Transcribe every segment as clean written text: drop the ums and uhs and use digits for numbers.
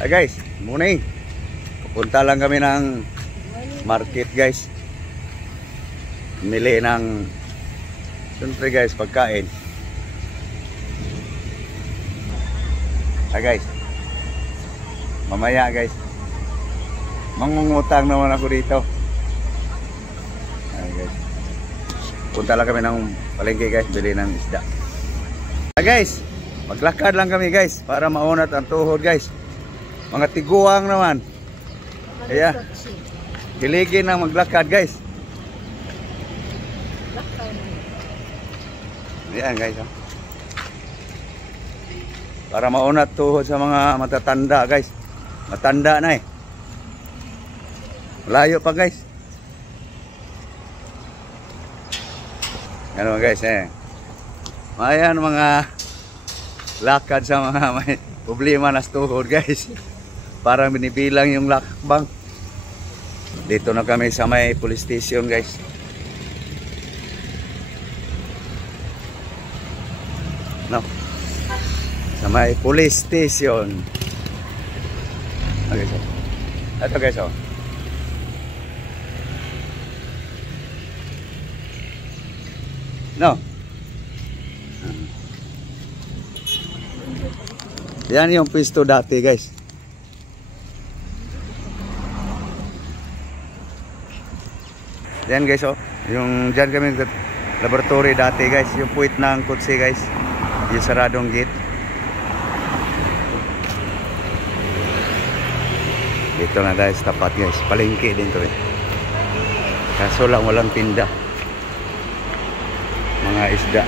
Guys, morning. Pupunta lang kami ng market guys. Mili ng siyempre guys, pagkain. Guys, mamaya guys, mangungutang naman ako dito. Guys, punta lang kami ng palengke guys, bili ng isda. Guys, maglakad lang kami guys para maunat ang tuhod guys. Mga tiguang naman. Kaya hiligin ang maglakad guys. Ayan guys, oh. Para maunat tuhod sa mga matatanda guys. Matanda na eh. Malayo pa guys. Ano guys eh. Ayan mga lakad sa mga may problema na tuhod guys. Parang binibilang yung lakbang. Dito na kami sa may police station guys. No. Sa may police station. Okay, so. Ito guys, oh. No. Yan yung pwesto dati guys. Yan guys, oh. Yung dyan kami laboratory dati guys. Yung puwit ng kutsi guys. Yung saradong gate. Dito na guys, tapat guys. Palengke din to eh. Kaso lang walang tinda. Mga isda.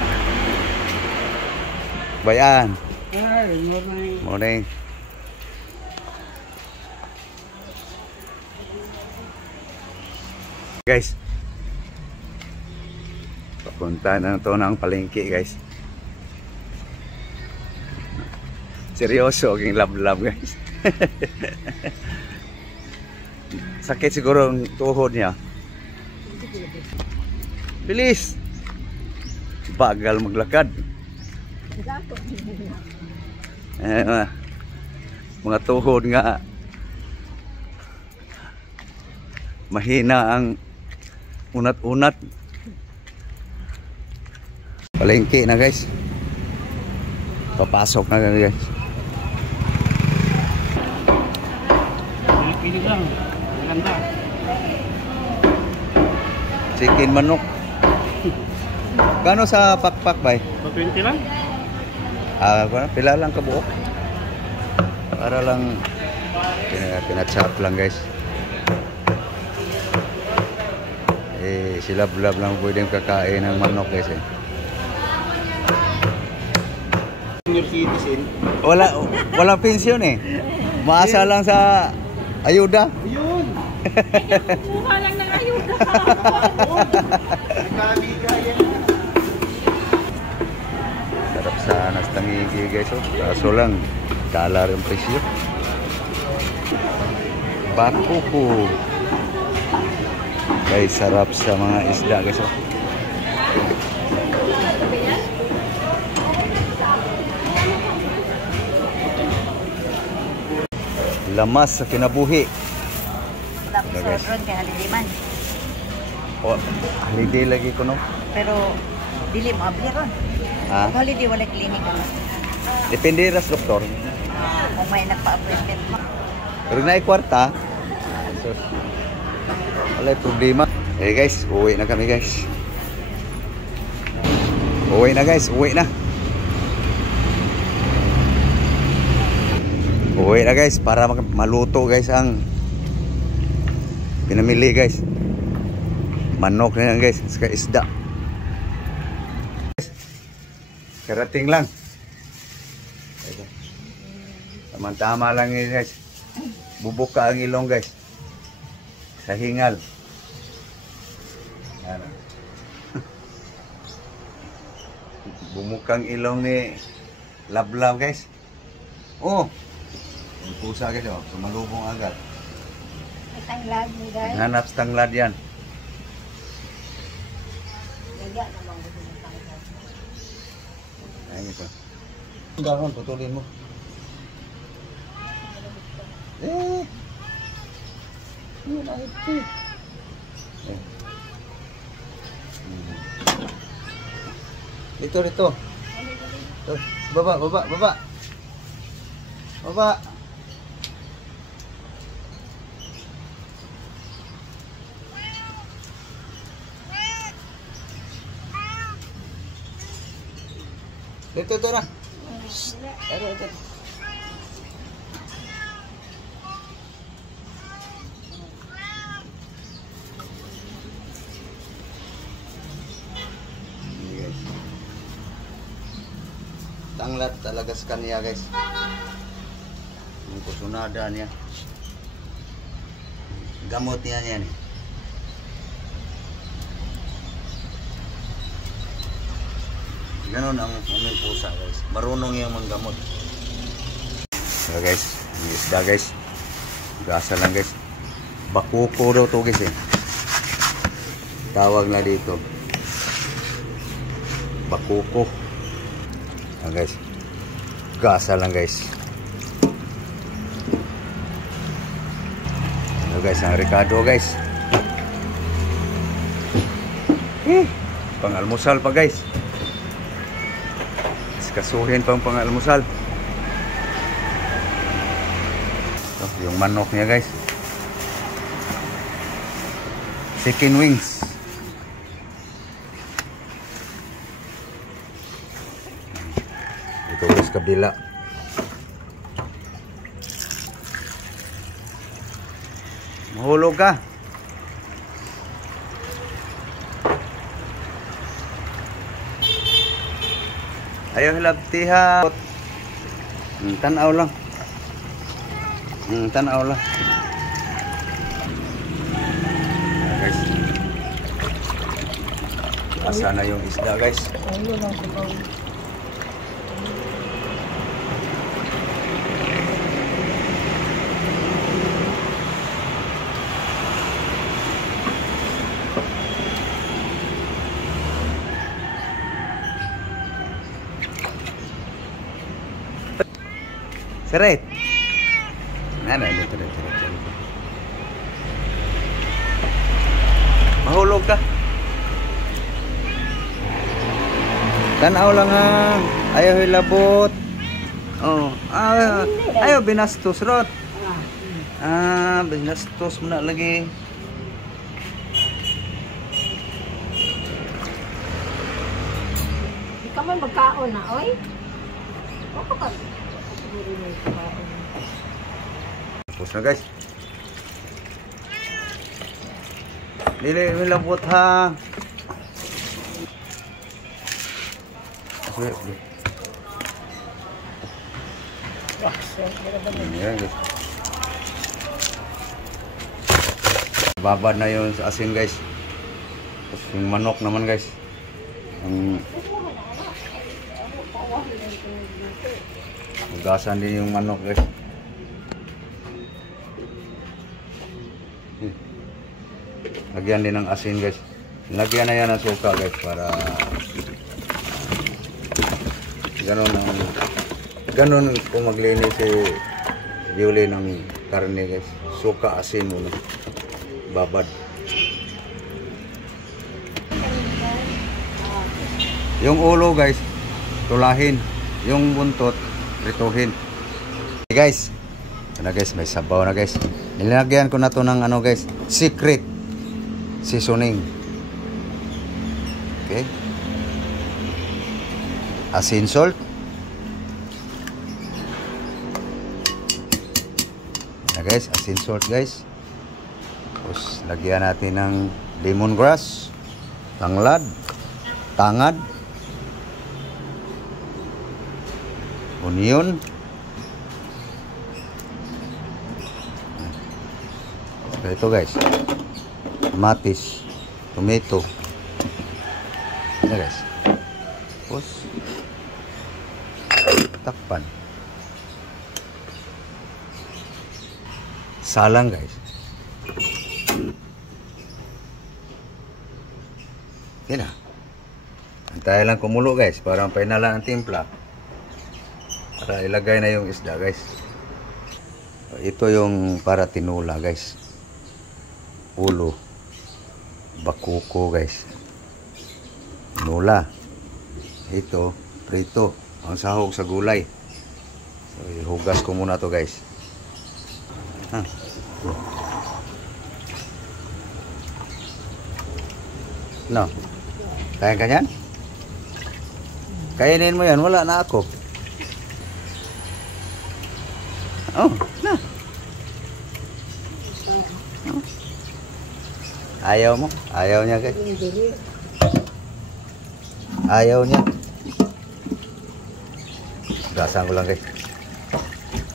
Bayan. Morning. Guys. Papunta na to ng palengke guys. Seryoso king love guys. Sakit siguro ang tuhod niya. Bilis. Bagal maglakad. Mga tuhod nga mahina ang unat-unat. Palengke na guys. Papasok na guys. Pili lang, maganda. Chicken manok. Gano sa pakpak bay? 20 lang. Pila lang kabuok. Para lang pinachop lang guys. Sila blab lang pwedeng kakain ng manok guys eh. Senior citizen. Wala pensyon eh. Maasa lang sa ayuda. Ayun. Kumuha lang ng ayuda. Nagkabigay. Sarap sa nastangigi guys oh. Kaso lang dollar yung presyo. Bakuko. Guys, sarap sa mga isda guys oh. Lamas sa kinabuhi. Tapos ron kay holiday man. Oh, holiday lagi ko no. Pero dili mo abli ron. Ha? Pag holiday wala clinic ano. Depende ras doktor. Kung may nagpa-appointment mo. Pero na kwarta. So, wala problema. Eh guys, uwi na kami guys. Uwi na guys, uwi na. Uwi na guys para maluto guys ang pinamili guys. Manok na yan guys, saka isda. Karating lang. Tama-tama lang yun guys. Bubuka ang ilong guys. Sa hingal. Ano. Bumukang ilong ni Lablab guys. Oh. Ang pusa guys oh, sumalubong agad. Tanglad mo guys. Hanap sa tanglad yan. Kaya naman gusto ng tanglad. Ayun ito. Gawin, putulin mo. Dito, dito. Ito. Baba, baba, baba. Baba. Dito, dito na. Ito, ito. Tanglat talaga sa kanya guys. Yung kusunada niya. Gamot niya yan. Ganon ang aming pusa guys. Marunong yung manggamot. So guys, yung isda guys. Gasa lang guys. Bakuko daw to guys eh. Tawag na dito. Bakuko. Guys, gasa lang guys. Ano guys, ang Ricardo guys. Pang-almusal pa guys. Kasuhin pang pang-almusal. So, yung manok niya guys. Chicken wings. Ito guys, kabila. Mahulog ka. Ayaw hilabtiha. Tanaw lang. Tanaw lang. Guys. Asa na yung isda guys. Seret. Nana, dito. Mahulog ka. Tanaw lang ha. Ayaw hilabot. Oh, ayaw binastos rot. Binastos mo na lagi. Di ka man magkaon na, oy. Opo ka. Tapos na guys. Dili hilabot ha. Ayan guys. Babad na yung asin guys. Tapos yung manok naman guys. Hugasan din yung manok guys. Lagyan din ng asin guys. Lagyan na yan ng suka guys para ganon kung maglinis si Julie ng karne guys. Suka, asin muna. Babad. Yung ulo guys, tulahin. Yung buntot, rituhin. Okay guys. Ito na guys, may sabaw na guys. Nilagyan ko na to ng ano guys, secret seasoning. Okay. Asin, salt. Na guys, asin, salt guys. Tapos lagyan natin ng lemongrass, tanglad, tangad, onion, ito guys, kamatis, tomato. Ito guys. Tapos takpan. Salang guys. Yan na. Antayin lang kumulo guys para painala ng timpla. Para ilagay na yung isda guys. Ito yung para tinula guys. ulo, bakuko guys, nula. Ito, prito, ang sahog sa gulay. So, ihugas ko muna to guys. No, kaya ka yan? Kainin mo yan, wala na ako. Oh, na. Oh. Ayaw mo? Ayaw niya guys. Ayaw niya. Gasan ko lang guys.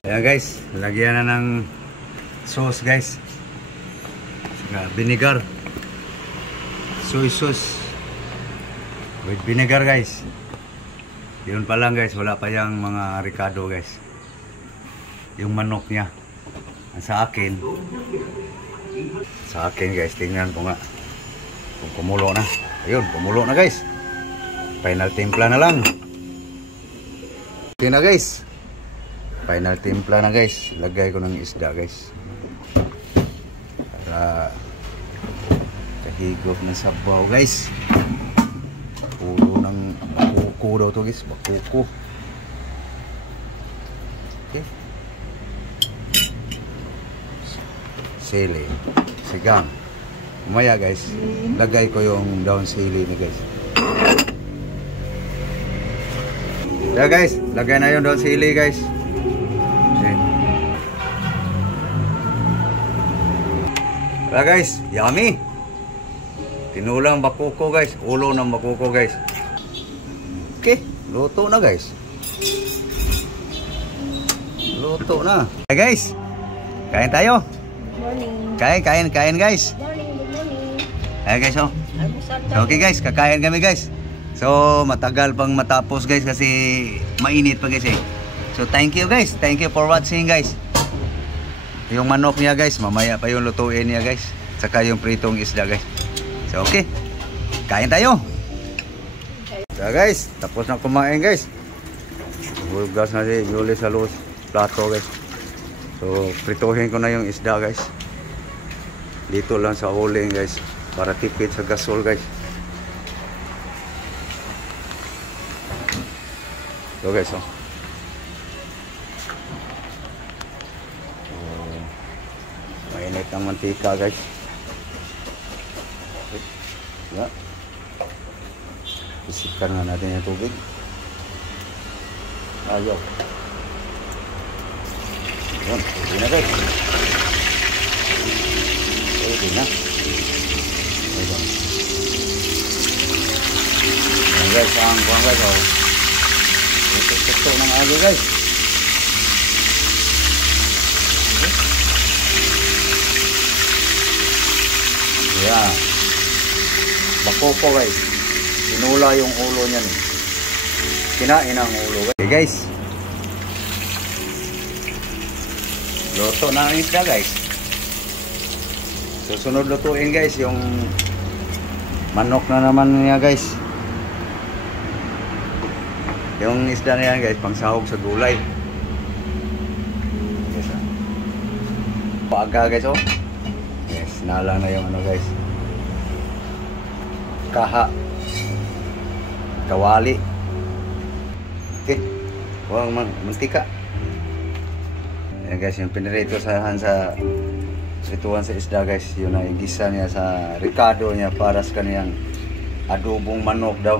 Ayan guys, lagyan na ng sauce guys. Vinegar. Soy sauce. With vinegar guys. Yun pa lang guys, wala pa yung mga ricado guys. Yung manok niya. Sa akin guys, tingnan ko nga kung kumulo na. Ayun, kumulo na guys. Final timpla na lang. Okay na guys. Final timpla na guys. Lagay ko ng isda guys. Para kahigop ng sabaw guys. Puro ng bakuko daw to guys. Bakuko. Okay. Sili. Sigang. Umaya guys. Lagay ko yung down sili ni guys. Yeah guys, lagay na yung doon sili guys. Okay. Yeah guys, yummy. Tinulang bakuko guys, ulo ng bakuko guys. Okay, luto na guys. Luto na. Hey guys, kain tayo. Morning. Kain guys. Morning, good morning. Hey guys, oh. So, okay guys, kakain kami guys. So, matagal pang matapos guys kasi mainit pa guys eh. So, thank you guys. Thank you for watching guys. Yung manok niya guys, mamaya pa yung lutuin niya guys. Saka yung pritong isda guys. So, okay. Kain tayo. So guys, tapos na kumain guys. Hugas na si Julie sa plato guys. So, prituhin ko na yung isda guys. Dito lang sa uling guys. Para tipid sa gasol guys. So guys, oh. Mainit ang mantika guys. Yeah. Isikan nga natin yung tubig. Ayaw. Yun, pwede na guys. Pwede na. Ayan. Ayan guys, ang buwan guys, oh. Ito ng alo guys. Yeah. Bakuko guys. Sinula yung ulo niya nih. Kinain ang ulo guys. Okay guys. Luto na ang isda guys. Susunod lutuin guys yung manok na naman niya guys. Yung isda na yan guys, pang sahog sa gulay. Yes, paaga guys, oh. Yes, nalang na yung ano guys. Kaha. Kawali. Okay. Huwag mantika. Yan guys, yung pinirito sa rituan sa isda guys. Yun na igisa niya sa ricado niya para sa kaniyang adobong manok daw.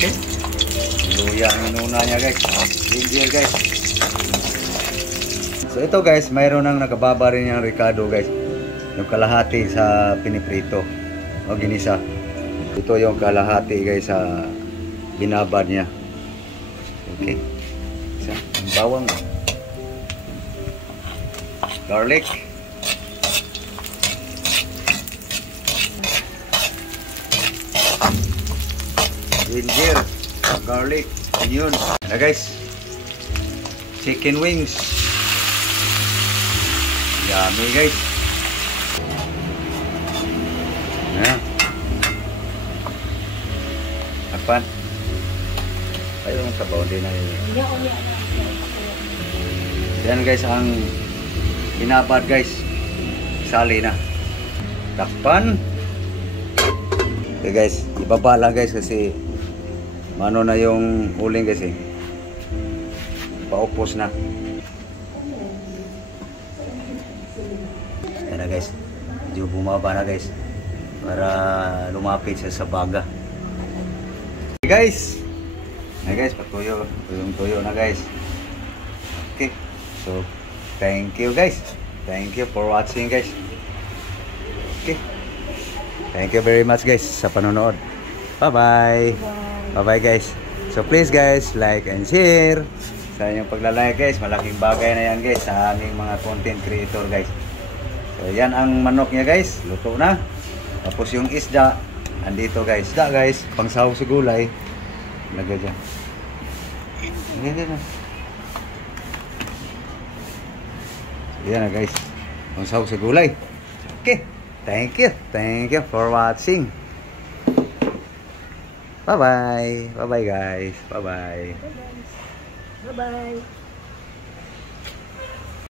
Okay. Luya ang inuna niya guys. Ginger guys. So ito guys, mayroon nang nakababa rin yung ricado guys. Yung kalahati sa piniprito. O ginisa. Ito yung kalahati guys sa binabad niya. Okay. Isa. Bawang. Garlic. Ginger, garlic, onion. Na guys, chicken wings. Yummy guys. Na. Apan? Ayaw ang sabaw din na yun. Yan guys ang binabad guys. sali na. Takpan. Okay guys, ibaba lang guys kasi mano na yung uling guys eh. Paupos na. Ayan na guys. Medyo bumaba na guys. Para lumapit siya sa baga. Okay guys. Ayan guys, patuyo. Tuyong-tuyo na guys. Okay. So, thank you guys. Thank you for watching guys. Okay. Thank you very much guys sa panonood. Bye-bye. Bye-bye guys. So please guys, like and share. Sa inyong paglalike guys, malaking bagay na yan guys sa aming mga content creator guys. So yan ang manok niya guys, luto na. Tapos yung isda, andito guys. Isda guys, pang sahog sa gulay. Lagay dyan. Yan na guys, pang sahog sa gulay. Okay. Thank you for watching. Bye bye guys, bye bye. Bye bye.